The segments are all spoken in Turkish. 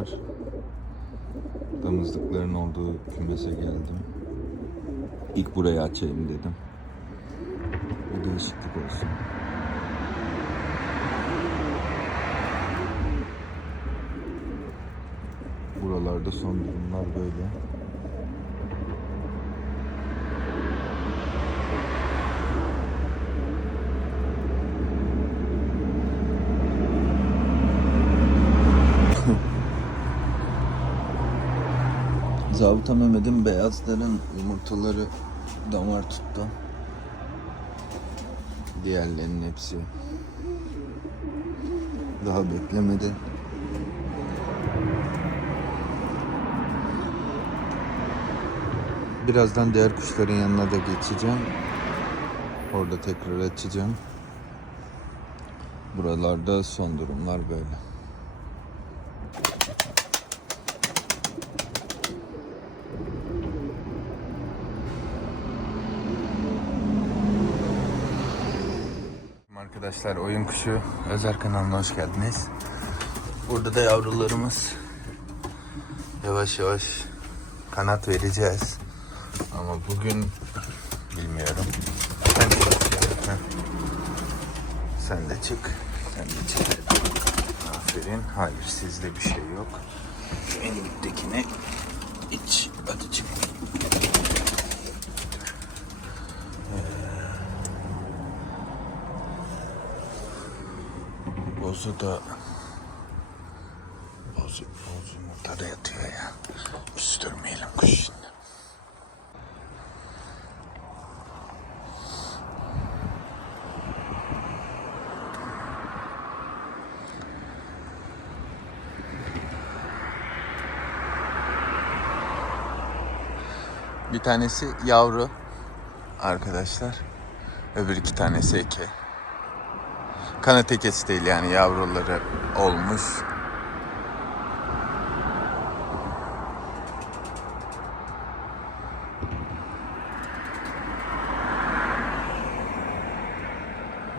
var. Damızlıkların olduğu kümese geldim. İlk burayı açayım dedim. Bir değişiklik olsun. Buralarda son durumlar böyle. Zabıta Mehmet'in beyazların yumurtaları damar tuttu. Diğerlerinin hepsi daha beklemedi. Birazdan diğer kuşların yanına da geçeceğim. Orada tekrar açacağım. Buralarda son durumlar böyle. Arkadaşlar Oyun Kuşu özel kanalına hoş geldiniz. Burada da yavrularımız yavaş yavaş kanat vereceğiz. Ama bugün bilmiyorum. Sen. Heh. Sen de çık. Sen de çık. Aferin. Hayır sizde bir şey yok. Şu en diptekini iç. Hadi çık. Bozu da Bozu, bozu yumurtada yatıyor ya. Üstürmeyelim kuş şimdi. Bir tanesi yavru arkadaşlar. Öbür iki tanesi eke. Kanı tekesi değil yani yavruları olmuş.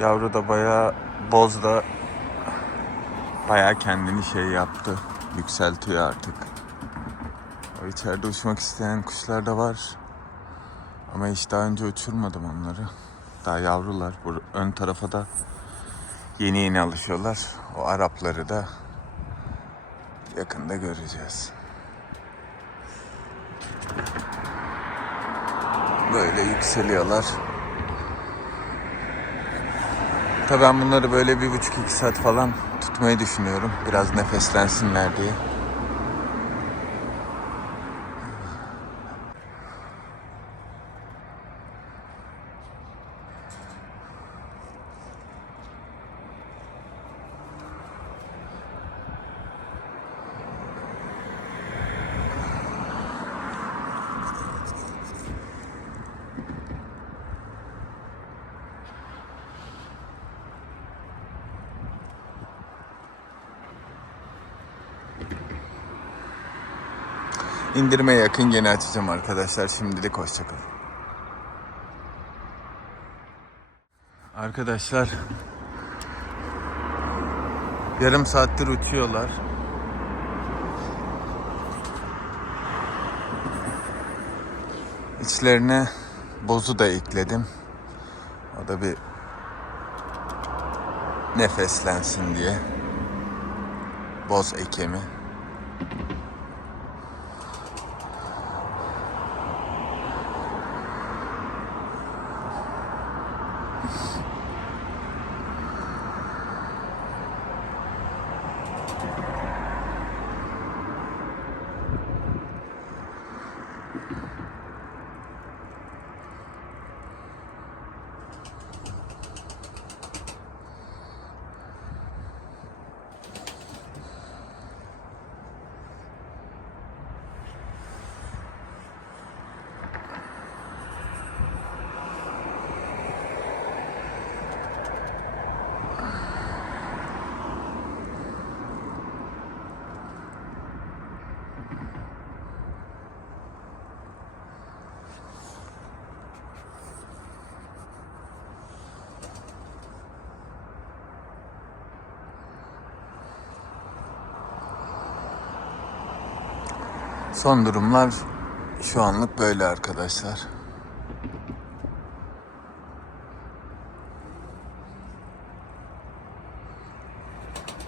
Yavru da bayağı bozda bayağı kendini şey yaptı. Yükseltiyor artık. O içeride uçmak isteyen kuşlar da var. Ama hiç daha önce uçurmadım onları. Daha yavrular. Bu ön tarafa da yeni yeni alışıyorlar. O Arapları da yakında göreceğiz. Böyle yükseliyorlar. Tabii ben bunları böyle bir buçuk iki saat falan tutmayı düşünüyorum. Biraz nefeslensinler diye. İndirime yakın gene açacağım arkadaşlar. Şimdilik hoşçakalın. Arkadaşlar yarım saattir uçuyorlar. İçlerine bozu da ekledim. O da bir nefeslensin diye. Boz ekemi. Son durumlar şu anlık böyle arkadaşlar.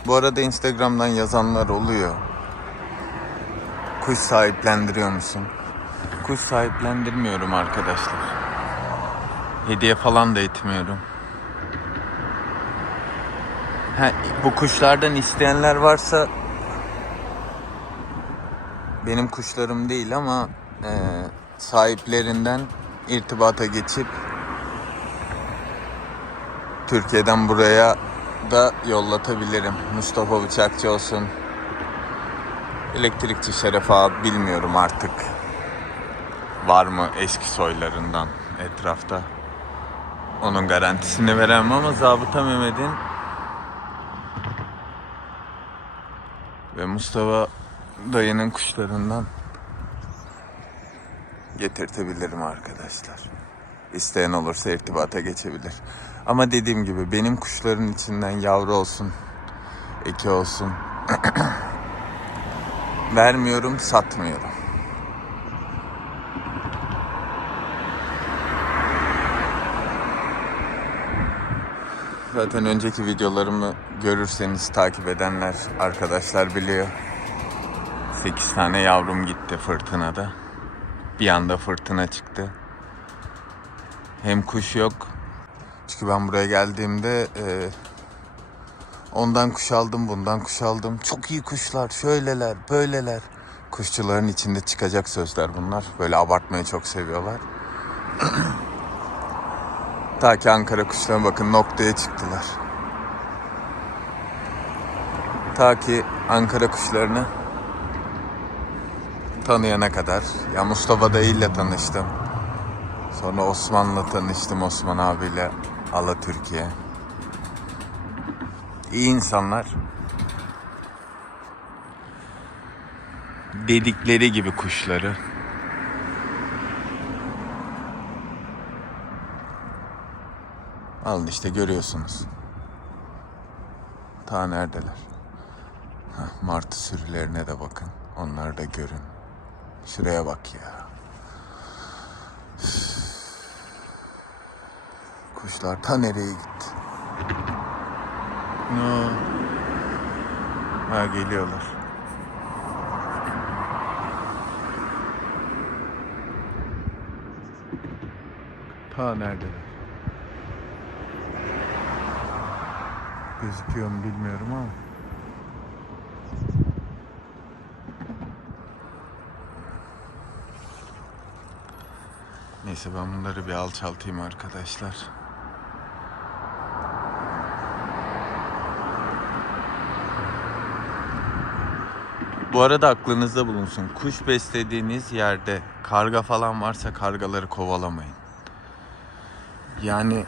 Bu arada Instagram'dan yazanlar oluyor. Kuş sahiplendiriyor musun? Kuş sahiplendirmiyorum arkadaşlar. Hediye falan da etmiyorum. Ha, bu kuşlardan isteyenler varsa benim kuşlarım değil ama e, sahiplerinden irtibata geçip Türkiye'den buraya da yollatabilirim. Mustafa Bıçakçı olsun. Elektrikçi Şeref abi bilmiyorum artık. Var mı eski soylarından etrafta? Onun garantisini veremem ama Zabıta Mehmet'in ve Mustafa dayının kuşlarından getirtebilirim arkadaşlar. İsteyen olursa irtibata geçebilir. Ama dediğim gibi benim kuşların içinden yavru olsun, eki olsun vermiyorum, satmıyorum. Zaten önceki videolarımı görürseniz takip edenler arkadaşlar biliyor. 8 tane yavrum gitti fırtınada. Bir anda fırtına çıktı. Hem kuş yok. Çünkü ben buraya geldiğimde e, ondan kuş aldım, bundan kuş aldım. Çok iyi kuşlar, şöyleler, böyleler. Kuşçuların içinde çıkacak sözler bunlar. Böyle abartmayı çok seviyorlar. Ta ki Ankara kuşlarına bakın noktaya çıktılar. Ta ki Ankara kuşlarını tanıyana kadar. Ya Mustafa dayıyla tanıştım. Sonra Osman'la tanıştım Osman abiyle Ala Türkiye. İyi insanlar. Dedikleri gibi kuşları. Alın işte görüyorsunuz. Ta neredeler? Martı sürülerine de bakın. Onları da görün. Şuraya bak ya. Kuşlar ta nereye gitti? No. Ha geliyorlar. Ta neredeler? Gözüküyor mu bilmiyorum ama. Neyse ben bunları bir alçaltayım arkadaşlar. Bu arada aklınızda bulunsun. Kuş beslediğiniz yerde karga falan varsa kargaları kovalamayın. Yani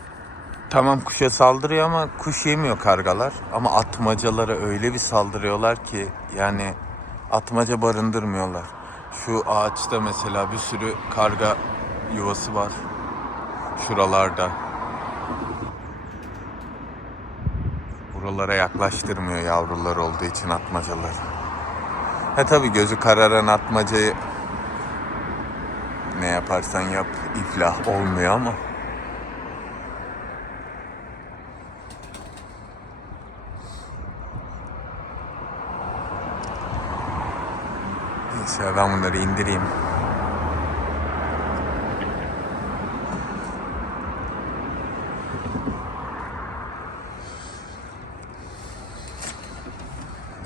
tamam kuşa saldırıyor ama kuş yemiyor kargalar. Ama atmacalara öyle bir saldırıyorlar ki yani atmaca barındırmıyorlar. Şu ağaçta mesela bir sürü karga yuvası var. Şuralarda. Buralara yaklaştırmıyor yavrular olduğu için atmacaları. He tabi gözü kararan atmacayı ne yaparsan yap iflah olmuyor ama. Neyse ben bunları indireyim.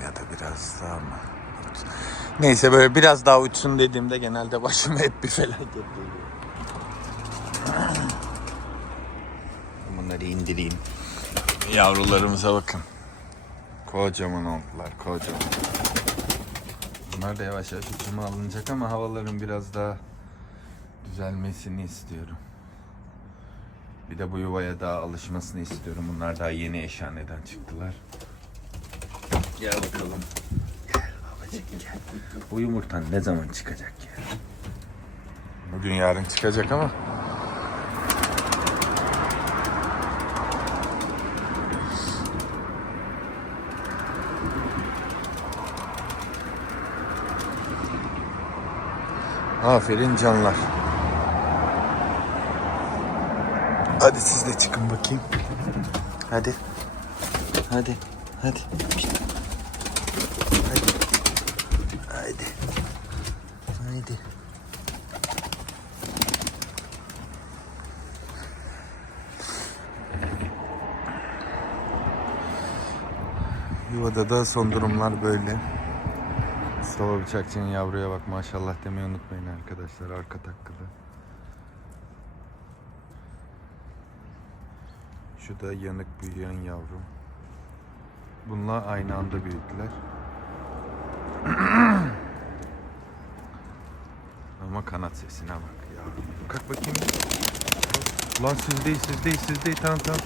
Ya da biraz daha mı? Neyse böyle biraz daha uçsun dediğimde genelde başıma hep bir felaket geliyor. Bunları indireyim. Yavrularımıza bakın. Kocaman oldular, kocaman. Bunlar da yavaş yavaş uçuma alınacak ama havaların biraz daha düzelmesini istiyorum. Bir de bu yuvaya daha alışmasını istiyorum. Bunlar daha yeni eşhaneden çıktılar. Gel bakalım. Babacık gel. Bu yumurtan ne zaman çıkacak ya? Bugün yarın çıkacak ama. Aferin canlar. Hadi siz de çıkın bakayım. Hadi. Hadi. Hadi. Hadi. Yuvada da son durumlar böyle. Mustafa Bıçakçı'nın yavruya bak maşallah demeyi unutmayın arkadaşlar arka takılı. Şu da yanık büyüyen yavru. Bunlar aynı anda büyüdüler. Ama kanat sesine bak yavrum. Kalk bakayım. Lan siz değil siz değil siz değil tamam tamam.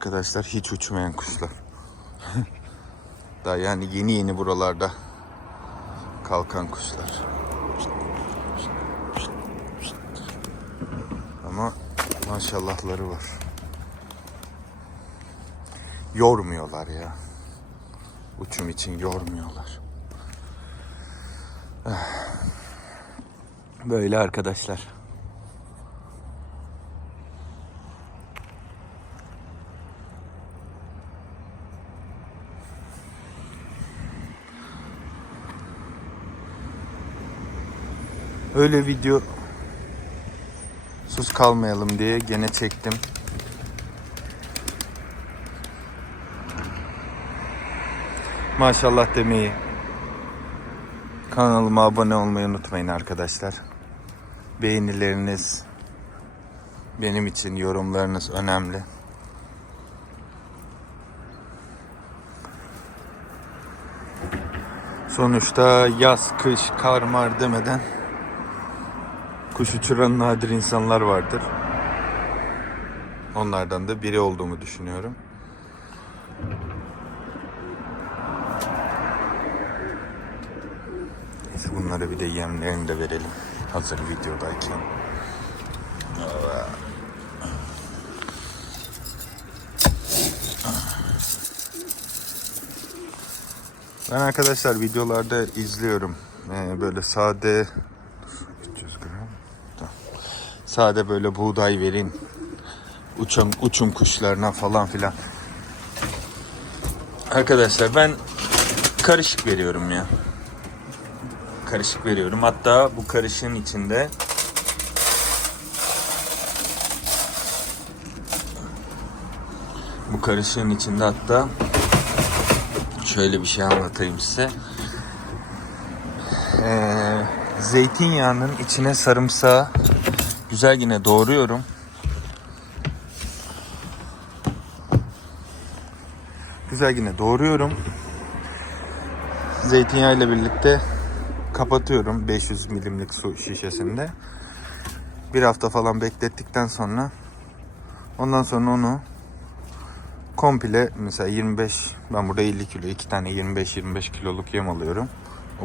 Arkadaşlar hiç uçmayan kuşlar. Daha yani yeni yeni buralarda kalkan kuşlar. Ama maşallahları var. Yormuyorlar ya. Uçum için yormuyorlar. Eh. Böyle arkadaşlar. Öyle video sus kalmayalım diye gene çektim. Maşallah demeyi. Kanalıma abone olmayı unutmayın arkadaşlar. Beğenileriniz benim için yorumlarınız önemli. Sonuçta yaz, kış, kar mar demeden kuş uçuran nadir insanlar vardır. Onlardan da biri olduğumu düşünüyorum. Neyse bunlara bir de yemlerini de verelim. Hazır videodayken. Ben arkadaşlar videolarda izliyorum. Ee, böyle sade 300 gram. Tamam. Sade böyle buğday verin. Uçum, uçum kuşlarına falan filan. Arkadaşlar ben karışık veriyorum ya. Karışık veriyorum. Hatta bu karışığın içinde bu karışığın içinde hatta şöyle bir şey anlatayım size. Ee, zeytinyağının içine sarımsağı güzel yine doğruyorum. Güzel yine doğruyorum. Zeytinyağı ile birlikte kapatıyorum 500 milimlik su şişesinde. Bir hafta falan beklettikten sonra ondan sonra onu komple mesela 25 ben burada 50 kilo iki tane 25-25 kiloluk yem alıyorum.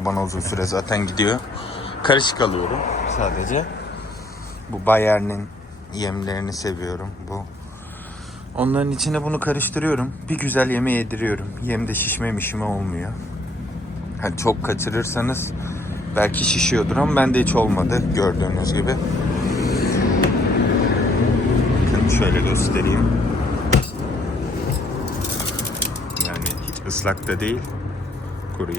O bana uzun süre zaten gidiyor. Karışık alıyorum sadece. Bu Bayern'in yemlerini seviyorum. Bu Onların içine bunu karıştırıyorum. Bir güzel yeme yediriyorum. Yemde şişme mişime olmuyor. Hani çok kaçırırsanız belki şişiyordur ama bende hiç olmadı gördüğünüz gibi. Bakın şöyle göstereyim. Yani hiç ıslak da değil. Kuru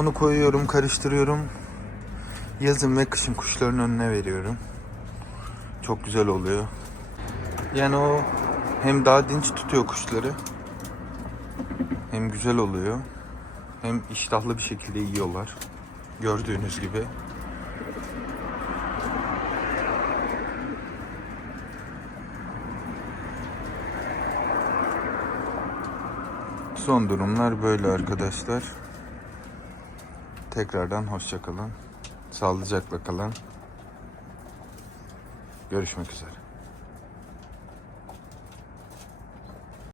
Onu koyuyorum, karıştırıyorum. Yazın ve kışın kuşların önüne veriyorum. Çok güzel oluyor. Yani o hem daha dinç tutuyor kuşları. Hem güzel oluyor. Hem iştahlı bir şekilde yiyorlar. Gördüğünüz gibi. Son durumlar böyle arkadaşlar. Tekrardan hoşça kalın. Sağlıcakla kalın. Görüşmek üzere.